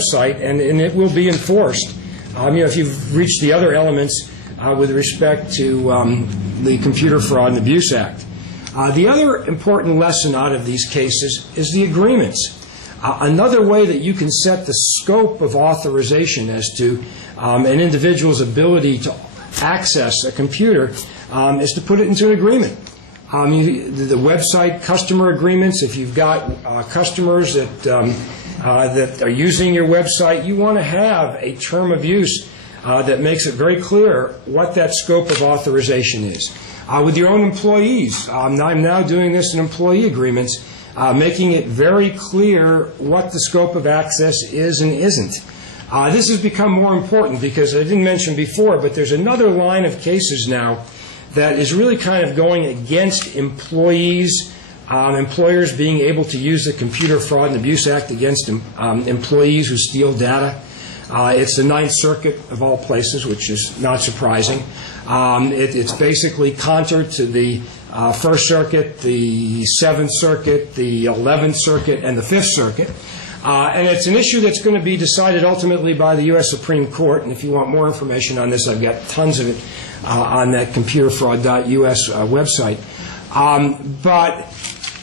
website, and it will be enforced. If you've reached the other elements with respect to the Computer Fraud and Abuse Act. The other important lesson out of these cases is the agreements. Another way that you can set the scope of authorization as to an individual's ability to access a computer is to put it into an agreement. The website customer agreements, if you've got customers that are using your website, you want to have a term of use that makes it very clear what that scope of authorization is. With your own employees, I'm now doing this in employee agreements, making it very clear what the scope of access is and isn't. This has become more important because I didn't mention before, but there's another line of cases now that is really kind of going against employees, employers being able to use the Computer Fraud and Abuse Act against employees who steal data. It's the Ninth Circuit of all places, which is not surprising. It's basically counter to the First Circuit, the Seventh Circuit, the 11th Circuit, and the Fifth Circuit. And it's an issue that's going to be decided ultimately by the U.S. Supreme Court. And if you want more information on this, I've got tons of it on that computerfraud.us website. But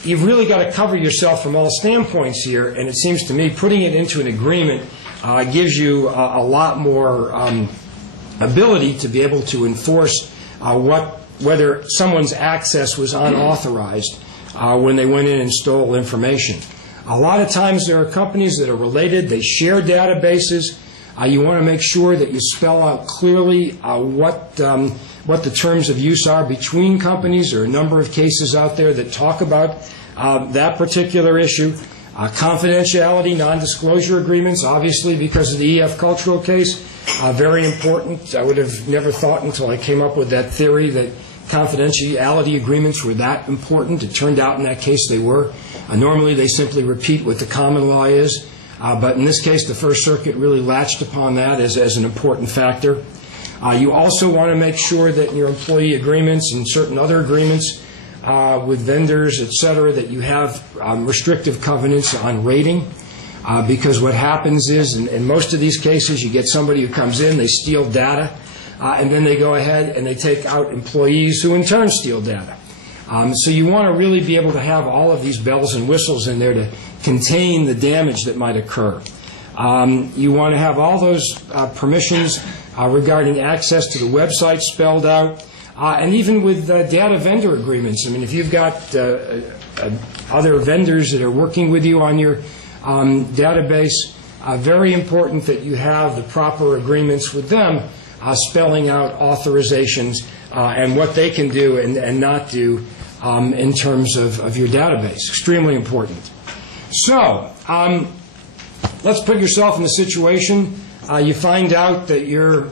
you've really got to cover yourself from all standpoints here. And it seems to me putting it into an agreement gives you a lot more ability to be able to enforce whether someone's access was unauthorized when they went in and stole information. A lot of times there are companies that are related. They share databases. You want to make sure that you spell out clearly what the terms of use are between companies. There are a number of cases out there that talk about that particular issue. Confidentiality, non-disclosure agreements, obviously because of the EF Cultural case, very important. I would have never thought until I came up with that theory that confidentiality agreements were that important. It turned out in that case they were. Normally they simply repeat what the common law is, but in this case the First Circuit really latched upon that as an important factor. You also want to make sure that in your employee agreements and certain other agreements with vendors, et cetera, that you have restrictive covenants on rating, because what happens is in most of these cases you get somebody who comes in, they steal data, and then they go ahead and they take out employees who in turn steal data. So you want to really be able to have all of these bells and whistles in there to contain the damage that might occur. You want to have all those permissions regarding access to the website spelled out. And even with data vendor agreements, I mean, if you've got other vendors that are working with you on your database, very important that you have the proper agreements with them spelling out authorizations and what they can do and not do in terms of your database. Extremely important. So let's put yourself in a situation. You find out that your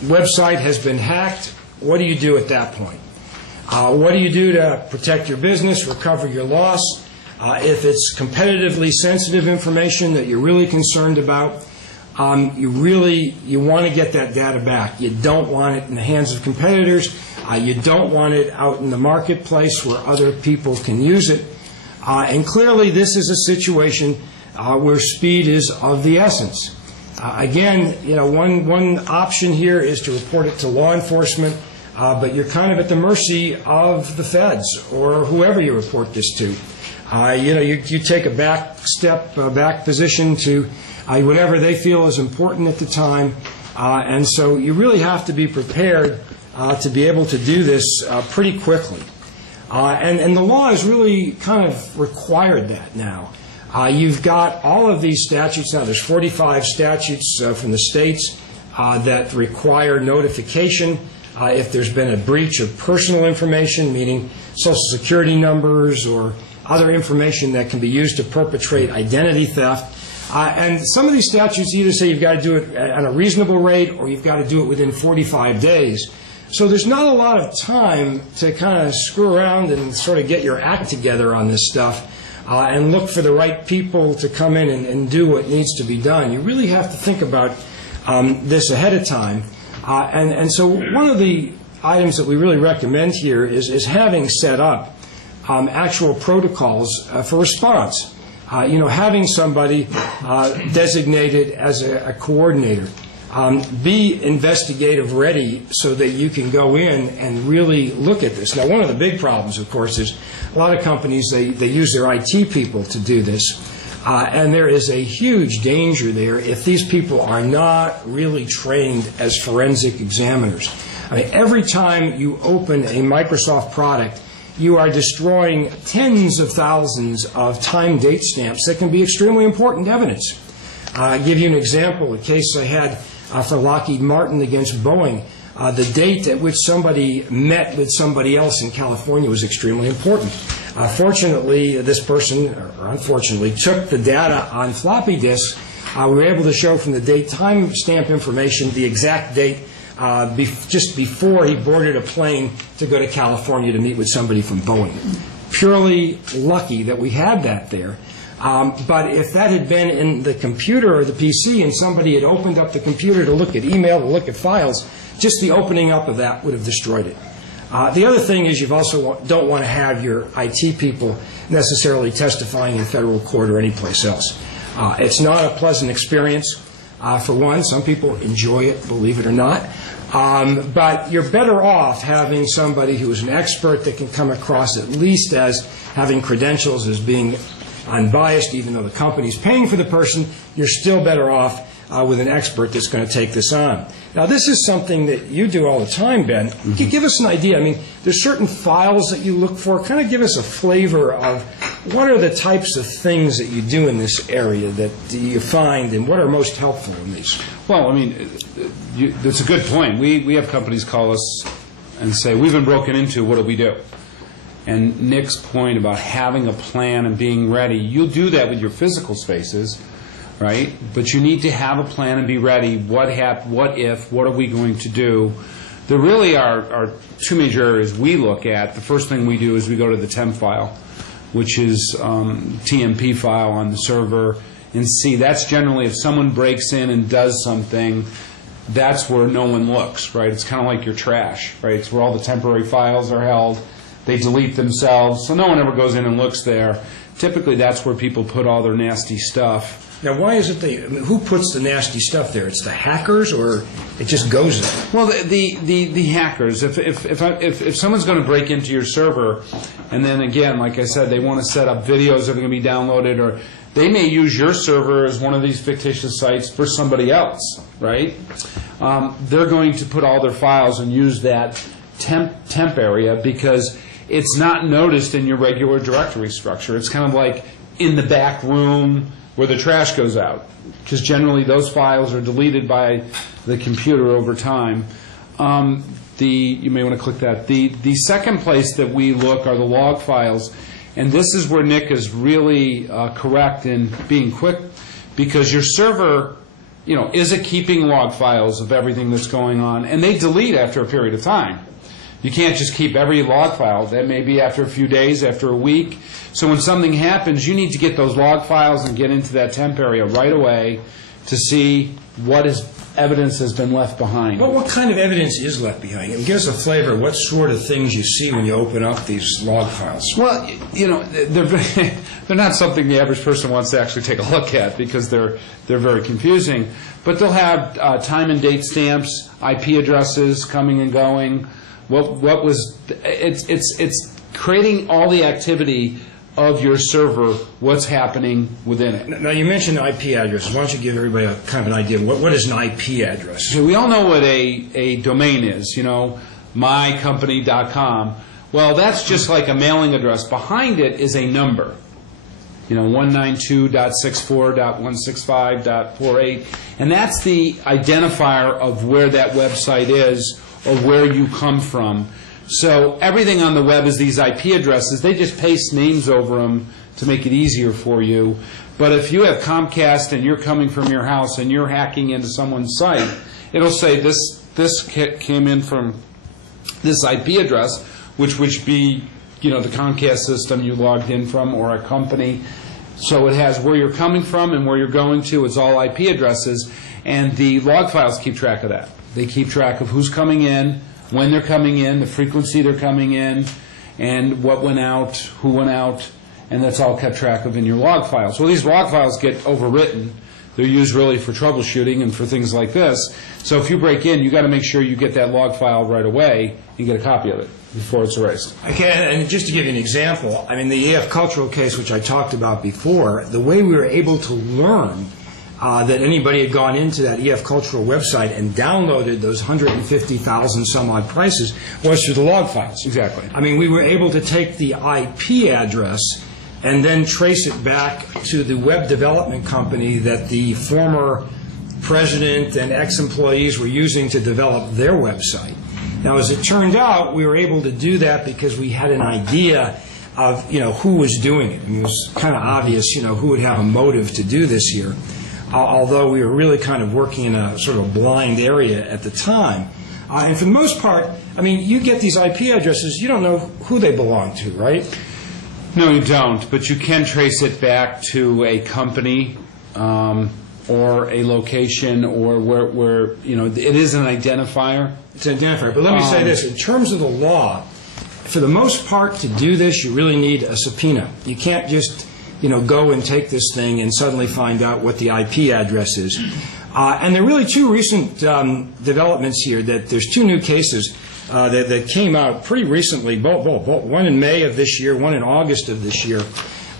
website has been hacked. What do you do at that point? What do you do to protect your business, recover your loss? If it's competitively sensitive information that you're really concerned about, you want to get that data back. You don't want it in the hands of competitors. You don't want it out in the marketplace where other people can use it. And clearly this is a situation where speed is of the essence. Again, one option here is to report it to law enforcement, but you're kind of at the mercy of the feds or whoever you report this to. You take a back position to whatever they feel is important at the time, and so you really have to be prepared to be able to do this pretty quickly. And the law has really kind of required that now. You've got all of these statutes now. There's 45 statutes from the states that require notification if there's been a breach of personal information, meaning Social Security numbers or other information that can be used to perpetrate identity theft. And some of these statutes either say you've got to do it at a reasonable rate or you've got to do it within 45 days. So there's not a lot of time to kind of screw around and sort of get your act together on this stuff. And look for the right people to come in and do what needs to be done. You really have to think about this ahead of time. And so one of the items that we really recommend here is having set up actual protocols for response. Having somebody designated as a coordinator. Be investigative ready so that you can go in and really look at this. Now, one of the big problems, of course, is a lot of companies, they use their IT people to do this. And there is a huge danger there if these people are not really trained as forensic examiners. Every time you open a Microsoft product, you are destroying tens of thousands of time date stamps that can be extremely important evidence. I'll give you an example, a case I had for Lockheed Martin against Boeing. The date at which somebody met with somebody else in California was extremely important. Fortunately, this person, or unfortunately, took the data on floppy disks. We were able to show from the date time stamp information the exact date just before he boarded a plane to go to California to meet with somebody from Boeing. Purely lucky that we had that there. But if that had been in the computer or the PC and somebody had opened up the computer to look at email, to look at files, just the opening up of that would have destroyed it. The other thing is you also don't want to have your IT people necessarily testifying in federal court or anyplace else. It's not a pleasant experience. For one, some people enjoy it, believe it or not. But you're better off having somebody who is an expert that can come across at least as having credentials as being unbiased, even though the company's paying for the person. You're still better off with an expert that's going to take this on. Now, this is something that you do all the time, Ben. Give us an idea. I mean, there's certain files that you look for. Kind of give us a flavor of what are the types of things that you do in this area that you find, and what are most helpful in these? Well, I mean, that's a good point. We have companies call us and say, we've been broken into, what do we do? And Nick's point about having a plan and being ready, you'll do that with your physical spaces, right? But you need to have a plan and be ready. What if, what are we going to do? There really are two major areas we look at. The first thing we do is we go to the temp file, which is TMP file on the server, and see that's generally if someone breaks in and does something, that's where no one looks, right? It's kind of like your trash, right? It's where all the temporary files are held. They delete themselves, so no one ever goes in and looks there. Typically, that's where people put all their nasty stuff. Now, why is it who puts the nasty stuff there? It's the hackers, or it just goes there? Well, the hackers. If someone's going to break into your server, and then again, like I said, they want to set up videos that are going to be downloaded, or they may use your server as one of these fictitious sites for somebody else, right? They're going to put all their files and use that temp area because it's not noticed in your regular directory structure. It's kind of like in the back room where the trash goes out, because generally those files are deleted by the computer over time. You may want to click that. The second place that we look are the log files, and this is where Nick is really correct in being quick, because your server, is it keeping log files of everything that's going on, and they delete after a period of time. You can't just keep every log file. That may be after a few days, after a week. So when something happens, you need to get those log files and get into that temp area right away to see what evidence has been left behind. Well, what kind of evidence is left behind? Give us a flavor of what sort of things you see when you open up these log files. Well, they're not something the average person wants to actually take a look at because they're very confusing. But they'll have time and date stamps, IP addresses coming and going. It's creating all the activity of your server, what's happening within it. Now, you mentioned IP addresses. Why don't you give everybody a kind of an idea of what is an IP address? So we all know what a domain is, mycompany.com. Well, that's just like a mailing address. Behind it is a number, 192.64.165.48, and that's the identifier of where that website is or where you come from. So everything on the web is these IP addresses. They just paste names over them to make it easier for you. But if you have Comcast and you're coming from your house and you're hacking into someone's site, it'll say this came in from this IP address, which would be the Comcast system you logged in from or a company. So it has where you're coming from and where you're going to. It's all IP addresses. And the log files keep track of that. They keep track of who's coming in, when they're coming in, the frequency they're coming in, and what went out, who went out. and that's all kept track of in your log files. Well, these log files get overwritten. They're used really for troubleshooting and for things like this. So if you break in, you got to make sure you get that log file right away and get a copy of it before it's erased. Okay, and just to give you an example, I mean, the EF Cultural case, which I talked about before, the way we were able to learn that anybody had gone into that EF Cultural website and downloaded those 150,000 some odd prices was through the log files. Exactly. I mean, we were able to take the IP address and then trace it back to the web development company that the former president and ex-employees were using to develop their website. Now, as it turned out, we were able to do that because we had an idea of, who was doing it. I mean, it was kind of obvious, who would have a motive to do this here, although we were really kind of working in a sort of blind area at the time. And for the most part, I mean, you get these IP addresses, you don't know who they belong to, right? No, you don't, but you can trace it back to a company or a location or where it is an identifier. It's an identifier. But let me say this. In terms of the law, for the most part, to do this, you really need a subpoena. You can't just, go and take this thing and suddenly find out what the IP address is. And there are really two recent developments here. That there's two new cases that came out pretty recently, both one in May of this year, one in August of this year,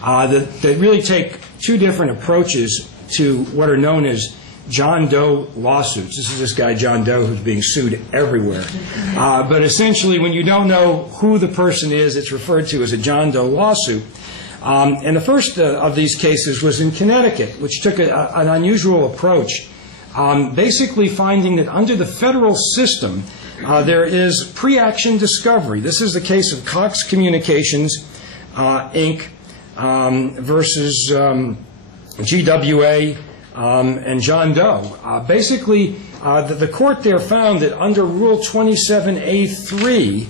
that really take two different approaches to what are known as John Doe lawsuits. This is this guy, John Doe, who's being sued everywhere. But essentially, when you don't know who the person is, it's referred to as a John Doe lawsuit. And the first of these cases was in Connecticut, which took an unusual approach, basically finding that under the federal system, there is pre-action discovery. This is the case of Cox Communications, Inc. Versus GWA and John Doe. Basically, the court there found that under Rule 27A3,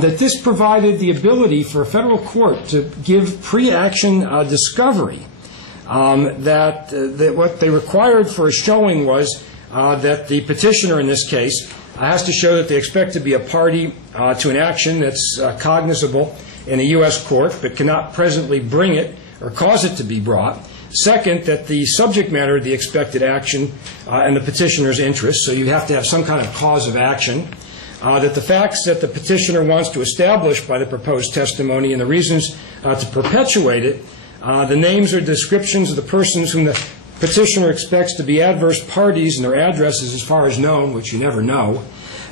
that this provided the ability for a federal court to give pre-action discovery. That what they required for a showing was that the petitioner in this case has to show that they expect to be a party to an action that's cognizable in a U.S. court but cannot presently bring it or cause it to be brought. Second, that the subject matter of the expected action and the petitioner's interest, so you have to have some kind of cause of action. That the facts that the petitioner wants to establish by the proposed testimony and the reasons to perpetuate it, the names or descriptions of the persons whom the petitioner expects to be adverse parties and their addresses as far as known, which you never know,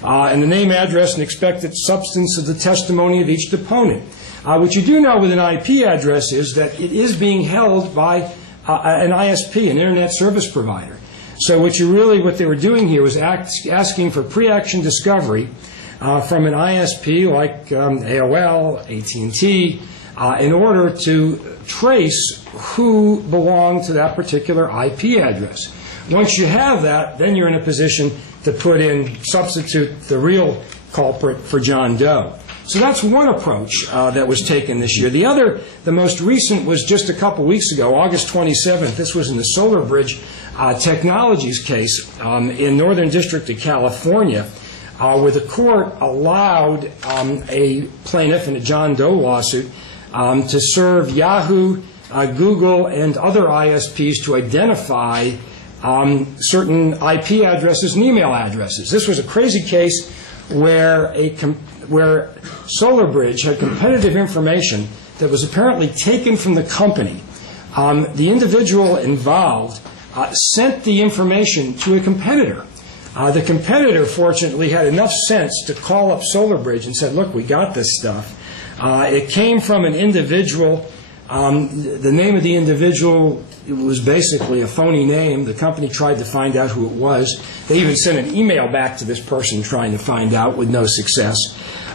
and the name, address, and expected substance of the testimony of each deponent. What you do know with an IP address is that it is being held by an ISP, an Internet Service Provider. So what they were doing here was asking for pre-action discovery from an ISP like AOL, AT&T, in order to trace who belonged to that particular IP address. Once you have that, then you're in a position to substitute the real culprit for John Doe. So that's one approach that was taken this year. The other, the most recent, was just a couple weeks ago, August 27th. This was in the Solar Bridge Technologies case in Northern District of California, where the court allowed a plaintiff in a John Doe lawsuit to serve Yahoo, Google, and other ISPs to identify certain IP addresses and email addresses. This was a crazy case where Solar Bridge had competitive information that was apparently taken from the company. The individual involved sent the information to a competitor. The competitor, fortunately, had enough sense to call up Solar Bridge and said, look, we got this stuff. It came from an individual. The name of the individual was basically a phony name. The company tried to find out who it was. They even sent an email back to this person trying to find out with no success.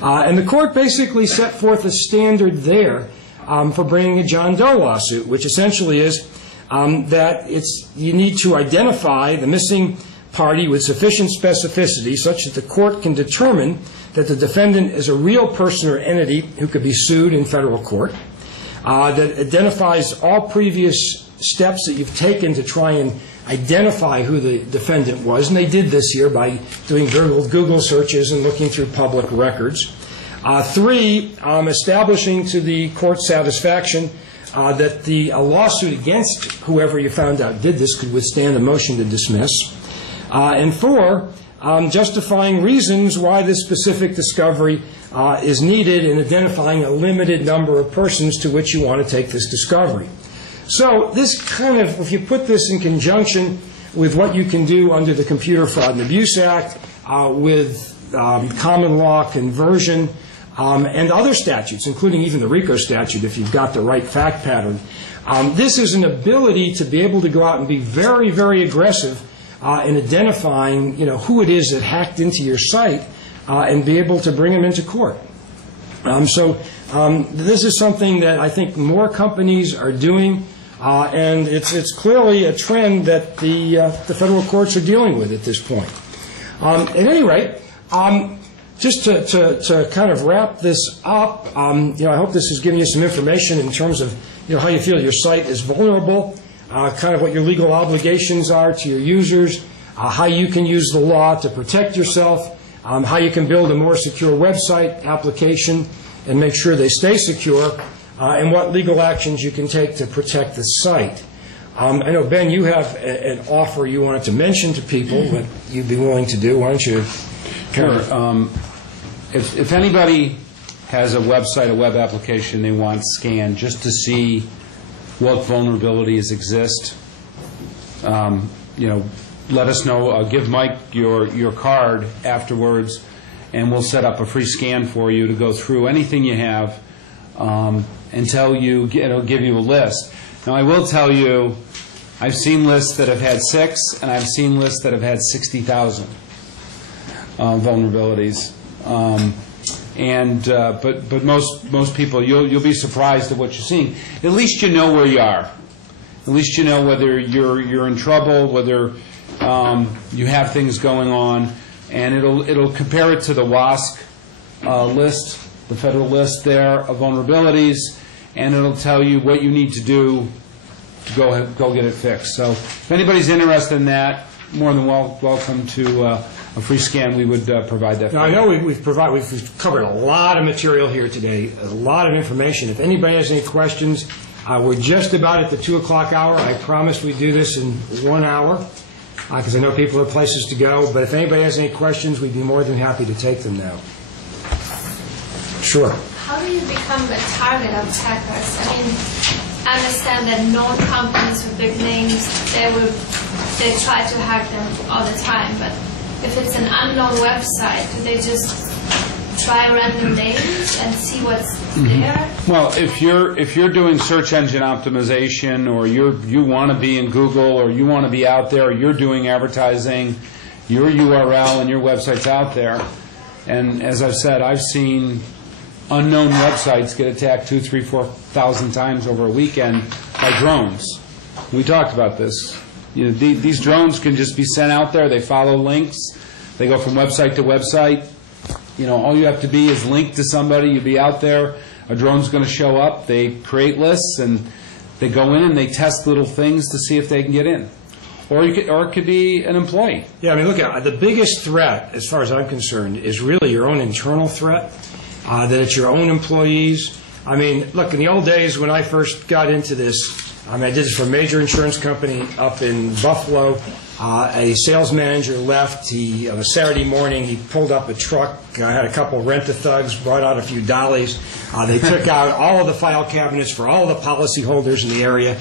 And the court basically set forth a standard there for bringing a John Doe lawsuit, which essentially is that you need to identify the missing party with sufficient specificity such that the court can determine that the defendant is a real person or entity who could be sued in federal court, that identifies all previous steps that you've taken to try and identify who the defendant was, and they did this here by doing Google searches and looking through public records. Three, establishing to the court's satisfaction that a lawsuit against whoever you found out did this could withstand a motion to dismiss. And 4, justifying reasons why this specific discovery is needed in identifying a limited number of persons to which you want to take this discovery. So this kind of, if you put this in conjunction with what you can do under the Computer Fraud and Abuse Act, with common law conversion, and other statutes, including even the RICO statute, if you've got the right fact pattern, this is an ability to be able to go out and be very, very aggressive in identifying, who it is that hacked into your site, and be able to bring them into court. So this is something that I think more companies are doing, and it's clearly a trend that the federal courts are dealing with at this point. At any rate, just to kind of wrap this up, I hope this is giving you some information in terms of how you feel your site is vulnerable, kind of what your legal obligations are to your users, how you can use the law to protect yourself, how you can build a more secure website application and make sure they stay secure, and what legal actions you can take to protect the site. I know, Ben, you have an offer you wanted to mention to people that you'd be willing to do. Why don't you? Sure. If anybody has a website, a web application they want scanned just to see what vulnerabilities exist, let us know. Give Mike your card afterwards, and we'll set up a free scan for you to go through anything you have until it'll give you a list. Now, I will tell you, I've seen lists that have had 6, and I've seen lists that have had 60,000 vulnerabilities. But most people, you'll be surprised at what you're seeing. At least you know where you are. At least you know whether you're in trouble, whether you have things going on, and it'll compare it to the WASC list, the federal list there of vulnerabilities, and it'll tell you what you need to do to go get it fixed. So if anybody's interested in that, more than welcome to a free scan. We would provide that. Now, I know we've covered a lot of material here today, a lot of information. If anybody has any questions, we're just about at the 2 o'clock hour. I promised we'd do this in 1 hour because I know people have places to go. But if anybody has any questions, we'd be more than happy to take them now. Sure. How do you become a target of hackers? I mean, I understand that known companies with big names, they try to hack them all the time, but if it's an unknown website, do they just try random names and see what's there? Well, if you're doing search engine optimization, or you want to be in Google, or you want to be out there, or you're doing advertising, your URL and your website's out there. And as I've said, I've seen unknown websites get attacked 2,000, 3,000, 4,000 times over a weekend by drones. We talked about this. These drones can just be sent out there. They follow links. They go from website to website. All you have to be is linked to somebody. You be out there. A drone's going to show up. They create lists, and they go in and they test little things to see if they can get in. Or it could be an employee. Yeah, I mean, look, the biggest threat, as far as I'm concerned, is really your own internal threat, that it's your own employees. I mean, look, in the old days when I first got into this, I did this for a major insurance company up in Buffalo. A sales manager left. On a Saturday morning, he pulled up a truck. I had a couple rent-a-thugs, brought out a few dollies. They took out all of the file cabinets for all of the policyholders in the area.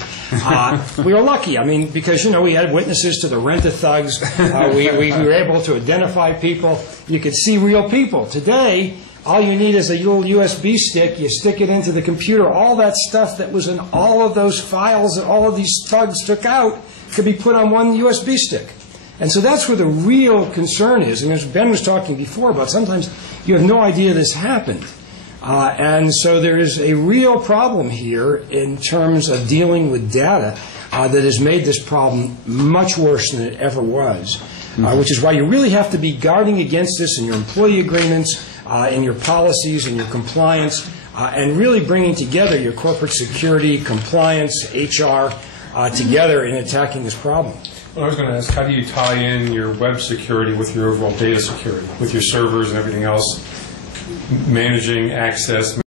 We were lucky, because, we had witnesses to the rent-a-thugs. We were able to identify people. You could see real people. Today, all you need is a little USB stick. You stick it into the computer. All that stuff that was in all of those files that all of these thugs took out could be put on one USB stick. And so that's where the real concern is. And as Ben was talking before about, sometimes you have no idea this happened. And so there is a real problem here in terms of dealing with data that has made this problem much worse than it ever was, which is why you really have to be guarding against this in your employee agreements, in your policies, in your compliance, and really bringing together your corporate security, compliance, HR, together in attacking this problem. Well, I was going to ask, how do you tie in your web security with your overall data security, with your servers and everything else, managing access,